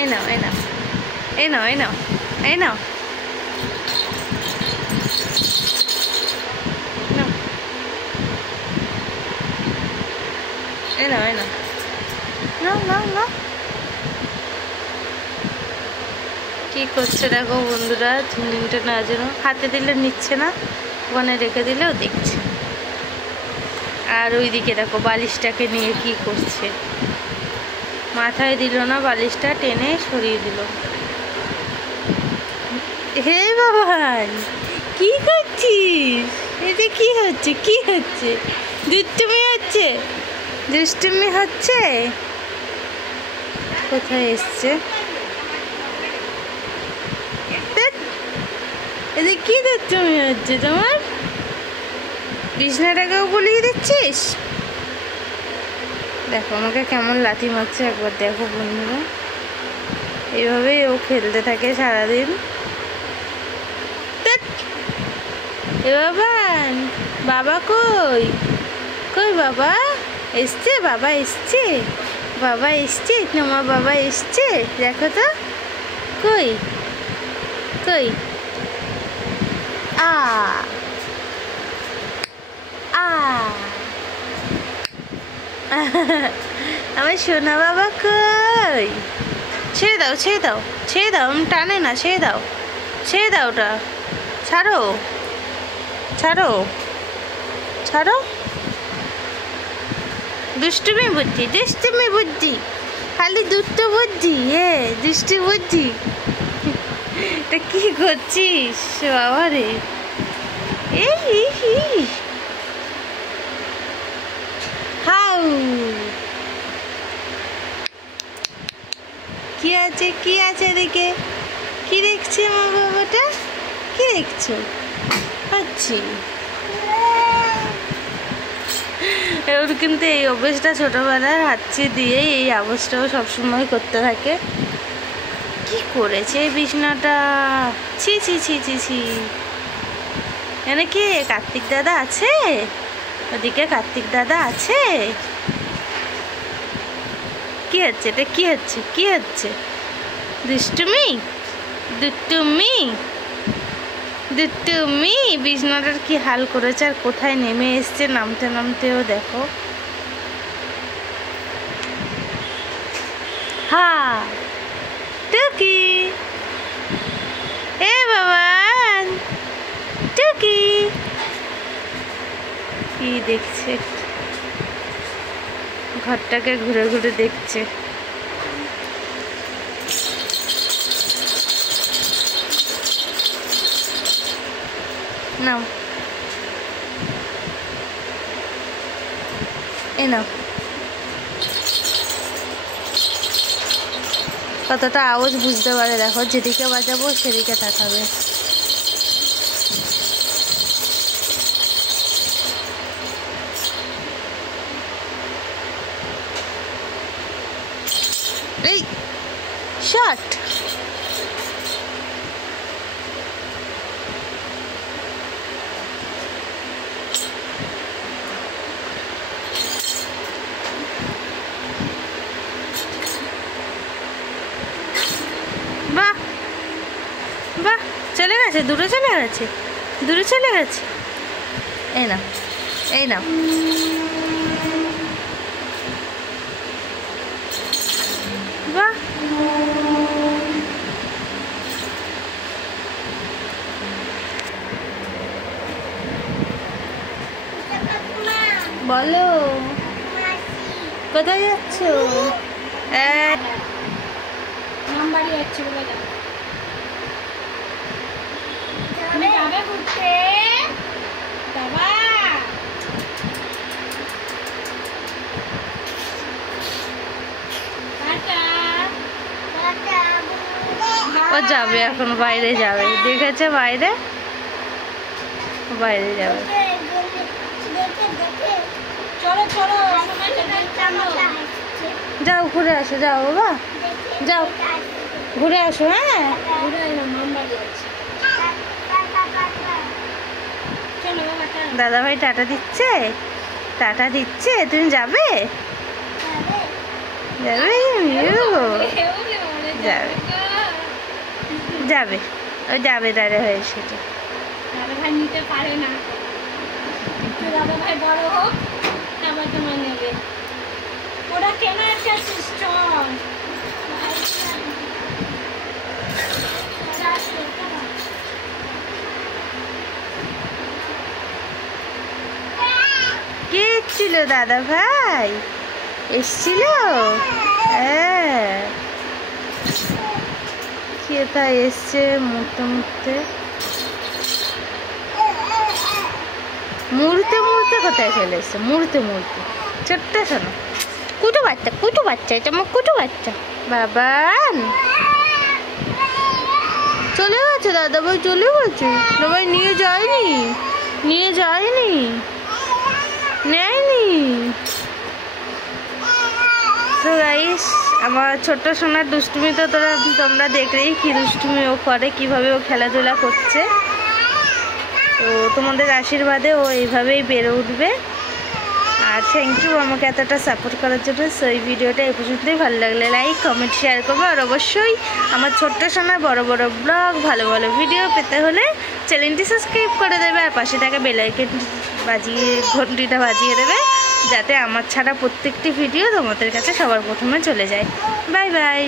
এই নাও এই নাও এই নাও এই নাও এই নাও এই নাও এই নাও নাও নাও নাও। কি করছে দেখো বন্ধুরা, ঝুনঝুনটা না যেন হাতে দিলে নিচ্ছে না, ওখানে রেখে দিলেও দেখছে। আর ওইদিকে দেখো বালিশটাকে নিয়ে কি করছে, মাথায় দিল না, বালিশটা টেনে সরিয়ে দিল। হে বাবা কি করছিস? এটা কি হচ্ছে, কি হচ্ছে? দুষ্টুমি হচ্ছে, দুষ্টুমি হচ্ছে। কোথায় এসছে? এটা কি দুষ্টুমি হচ্ছে তোমার? বিছনাটাকেও বলিয়ে দিচ্ছিস? দেখো আমাকে কেমন লাথি মারছে একবার দেখো বন্ধুরা। এইভাবে ও খেলতে থাকে সারাদিন। বাবা, বাবা কই? কই বাবা? এসছে বাবা, এসছে বাবা, এসছে তোমার বাবা এসছে, দেখো তো কই কই। আ আ আমার সোনা বাবা কই? ছেড়ে দাও ছেড়ে দাও ছেড়ে দাও, টানে না, ছেড়ে দাও ছেড়ে দাও, ওটা ছাড়ো ছাড়ো ছাড়ো। দুষ্টুমি বুদ্ধি, দুষ্টুমি বুদ্ধি, খালি দুষ্টু বুদ্ধি, দুষ্টু বুদ্ধি। তা কি করছিস বাবা রে? এই হাউ কি আছে, কি আছে এদিকে? কি দেখছে আমার বাবাটা? কি দেখছো? পাচ্ছি ওর কিন্তু এই অভ্যেসটা ছোটবেলায় হাঁচি দিয়েই এই আওয়াজটাও সবসময় করতে থাকে। কি করেছে এই বিছনাটা? ছি ছি ছি ছি ছি। এখানে কি কার্তিক দাদা আছে? ওদিকে কার্তিক দাদা আছে? কি হচ্ছে এটা? কি হচ্ছে, কি হচ্ছে? দুষ্টুমি দুষ্টুমি দুষ্টুমি। বিছনাটার কি হাল করেছে, আর কোথায় নেমে এসছে, নামতে নামতেও দেখো। হা টুকি, এ বাবা টুকি কি দেখছে? ঘরটাকে ঘুরে ঘুরে দেখছে। নাও এ নাও। কতটা আওয়াজ বুঝতে পারে দেখো, যেদিকে বাজাবো সেদিকে তাকাবে। এই শট। বাহ বাহ, চলে গেছে, দূরে চলে গেছে, দূরে চলে গেছে। এই নাও এই নাও। বাহ বলো কোথায় যাচ্ছ? বাড়ি যাচ্ছি বলে যাবে ঘুরতে বাবা। ও যাবে এখন, বাইরে যাবে, দেখেছে বাইরে, বাইরে যাবে। চলো চলো যাও ঘুরে আসো, যাও বাবা যাও ঘুরে আসো। হ্যাঁ দাদা ভাই টাটা দিচ্ছে, টাটা দিচ্ছে, তুমি যাবে? যাবে যাবে যাবে ও যাবে দাঁড়ে হয়ে সেটা দাদা ভাই নিতে পারে না, একটু দাদা ভাই বড় হোক তারপর তোমার নেবে। ওরা কেনার কাছে স্টল কে এসছিল দাদা ভাই এসছিল? হ্যাঁ কেতা এসছে মুড়তে মুড়তে মুড়তে মুড়তে কোথায় চলে এসছে? মুড়তে মুড়তে ছোট্ট শোনো কুটু বাচ্চা এটা আমার কুটু বাচ্চা বাবান চলে গেছে দাদা ভাই, চলে গেছে দাদা ভাই, নিয়ে যায়নি নেয়নি। তো গাইস আমার ছোট্ট সোনার দুষ্টুমি তো তোমরা দেখলেই কি দুষ্টুমি ও করে, কিভাবে ও খেলাধুলা করছে। তো তোমাদের আশীর্বাদে ও এইভাবেই বেড়ে উঠবে। আর থ্যাংক ইউ আমাকে এতটা সাপোর্ট করার জন্য। সো এই ভিডিওটা এই পর্যন্তই, ভালো লাগলে লাইক কমেন্ট শেয়ার করবে। আর অবশ্যই আমার ছোট্ট সোনার বড় বড় ব্লগ ভালো ভালো ভিডিও পেতে হলে চ্যানেলটি সাবস্ক্রাইব করে দেবে আর পাশে থাকা বেল আইকন ঘন্টিটা বাজিয়ে দেবে, যাতে আমার ছাড়া প্রত্যেকটি ভিডিও তোমাদের কাছে সবার প্রথমে চলে যায়। Bye bye.